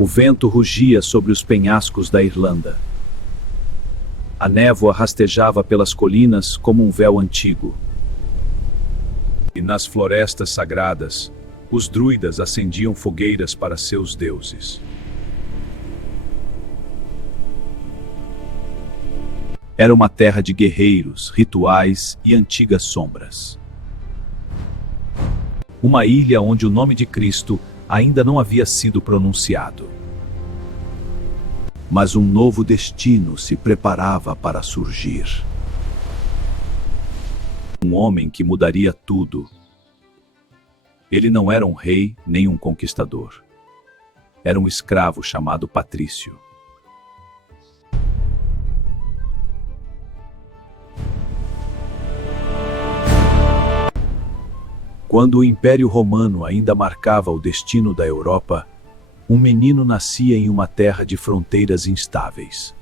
O vento rugia sobre os penhascos da Irlanda. A névoa rastejava pelas colinas como um véu antigo. E nas florestas sagradas, os druidas acendiam fogueiras para seus deuses. Era uma terra de guerreiros, rituais e antigas sombras. Uma ilha onde o nome de Cristo ainda não havia sido pronunciado. Mas um novo destino se preparava para surgir. Um homem que mudaria tudo. Ele não era um rei nem um conquistador. Era um escravo chamado Patrício. Quando o Império Romano ainda marcava o destino da Europa, um menino nascia em uma terra de fronteiras instáveis.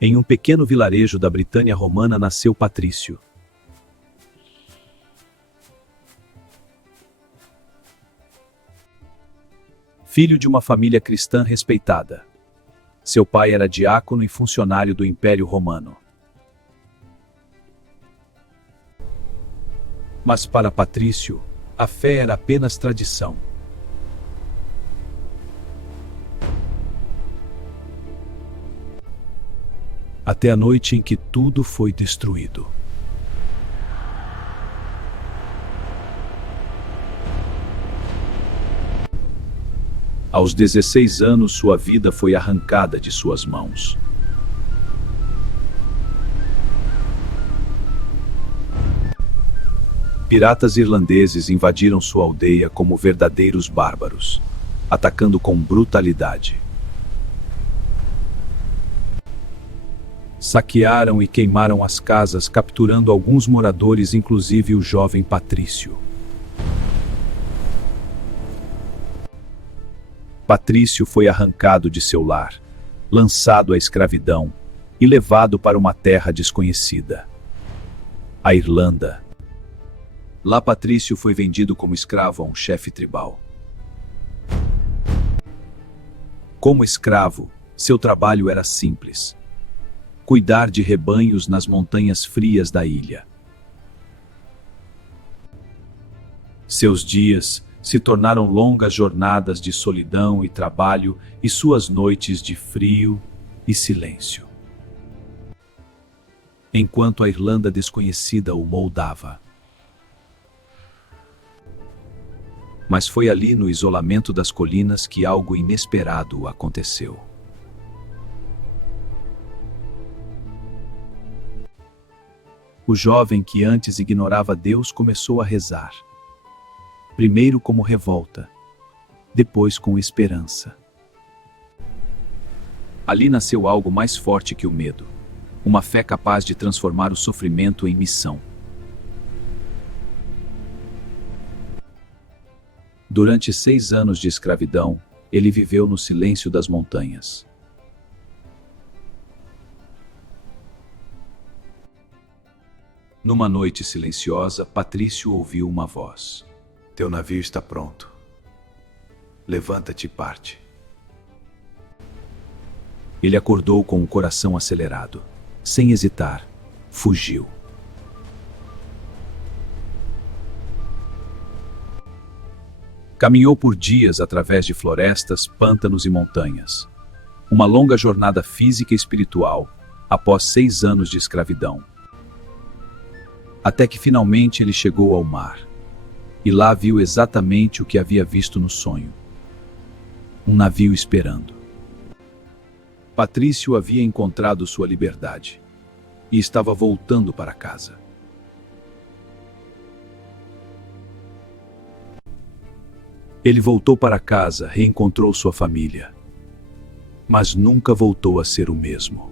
Em um pequeno vilarejo da Britânia romana nasceu Patrício. Filho de uma família cristã respeitada. Seu pai era diácono e funcionário do Império Romano. Mas para Patrício, a fé era apenas tradição. Até a noite em que tudo foi destruído. Aos 16 anos, sua vida foi arrancada de suas mãos. Piratas irlandeses invadiram sua aldeia como verdadeiros bárbaros, atacando com brutalidade. Saquearam e queimaram as casas, capturando alguns moradores, inclusive o jovem Patrício. Patrício foi arrancado de seu lar, lançado à escravidão e levado para uma terra desconhecida, a Irlanda. Lá Patrício foi vendido como escravo a um chefe tribal. Como escravo, seu trabalho era simples: cuidar de rebanhos nas montanhas frias da ilha. Seus dias se tornaram longas jornadas de solidão e trabalho e suas noites de frio e silêncio. Enquanto a Irlanda desconhecida o moldava. Mas foi ali no isolamento das colinas que algo inesperado aconteceu. O jovem que antes ignorava Deus começou a rezar. Primeiro como revolta, depois com esperança. Ali nasceu algo mais forte que o medo, uma fé capaz de transformar o sofrimento em missão. Durante 6 anos de escravidão, ele viveu no silêncio das montanhas. Numa noite silenciosa, Patrício ouviu uma voz. Teu navio está pronto. Levanta-te e parte. Ele acordou com o coração acelerado. Sem hesitar, fugiu. Caminhou por dias através de florestas, pântanos e montanhas. Uma longa jornada física e espiritual, após 6 anos de escravidão. Até que finalmente ele chegou ao mar. E lá viu exatamente o que havia visto no sonho. Um navio esperando. Patrício havia encontrado sua liberdade. E estava voltando para casa. Ele voltou para casa, reencontrou sua família. Mas nunca voltou a ser o mesmo.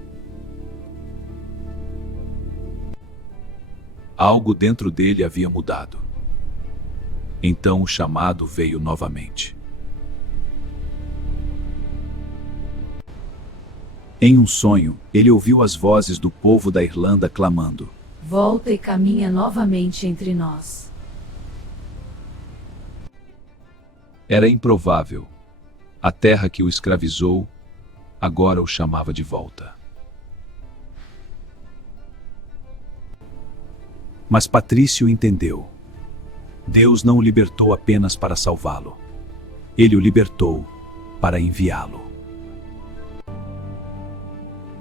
Algo dentro dele havia mudado. Então o chamado veio novamente. Em um sonho, ele ouviu as vozes do povo da Irlanda clamando: Volta e caminha novamente entre nós. Era improvável, A terra que o escravizou, agora o chamava de volta. Mas Patrício entendeu. Deus não o libertou apenas para salvá-lo. Ele o libertou para enviá-lo.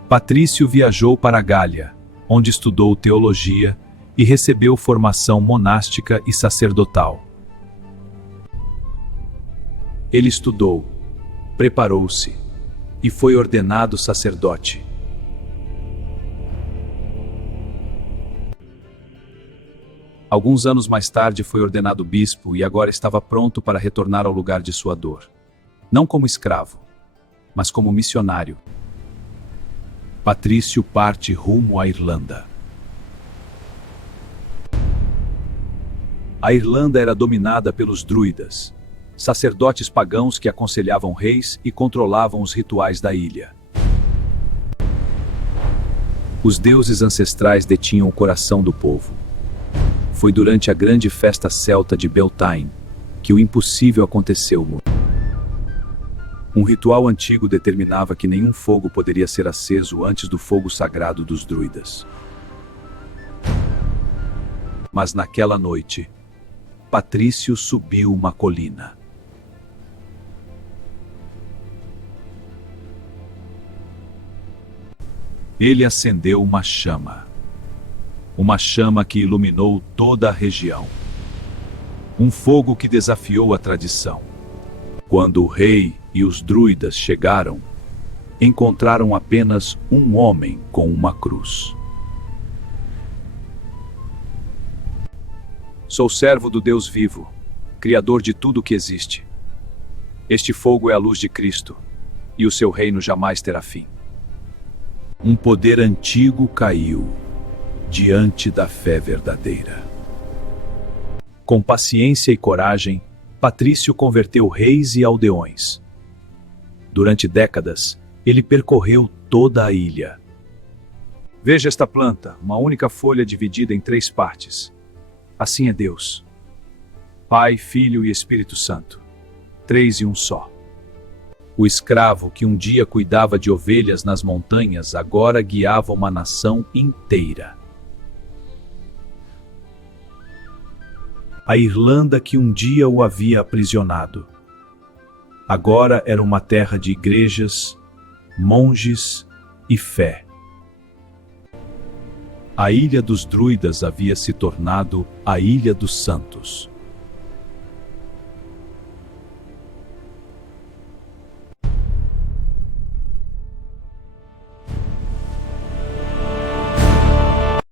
Patrício viajou para a Gália, onde estudou teologia e recebeu formação monástica e sacerdotal. Ele estudou, preparou-se e foi ordenado sacerdote. Alguns anos mais tarde foi ordenado bispo e agora estava pronto para retornar ao lugar de sua dor. Não como escravo, mas como missionário. Patrício parte rumo à Irlanda. A Irlanda era dominada pelos druidas, sacerdotes pagãos que aconselhavam reis e controlavam os rituais da ilha. Os deuses ancestrais detinham o coração do povo. Foi durante a grande festa celta de Beltane que o impossível aconteceu. Um ritual antigo determinava que nenhum fogo poderia ser aceso antes do fogo sagrado dos druidas. Mas naquela noite, Patrício subiu uma colina. Ele acendeu uma chama que iluminou toda a região. Um fogo que desafiou a tradição. Quando o rei e os druidas chegaram, encontraram apenas um homem com uma cruz. Sou servo do Deus vivo, Criador de tudo o que existe. Este fogo é a luz de Cristo, e o seu reino jamais terá fim. Um poder antigo caiu diante da fé verdadeira. Com paciência e coragem, Patrício converteu reis e aldeões. Durante décadas, ele percorreu toda a ilha. Veja esta planta, uma única folha dividida em 3 partes. Assim é Deus. Pai, Filho e Espírito Santo. 3 em um só. O escravo que um dia cuidava de ovelhas nas montanhas agora guiava uma nação inteira. A Irlanda que um dia o havia aprisionado. Agora era uma terra de igrejas, monges e fé. A Ilha dos Druidas havia se tornado a Ilha dos Santos.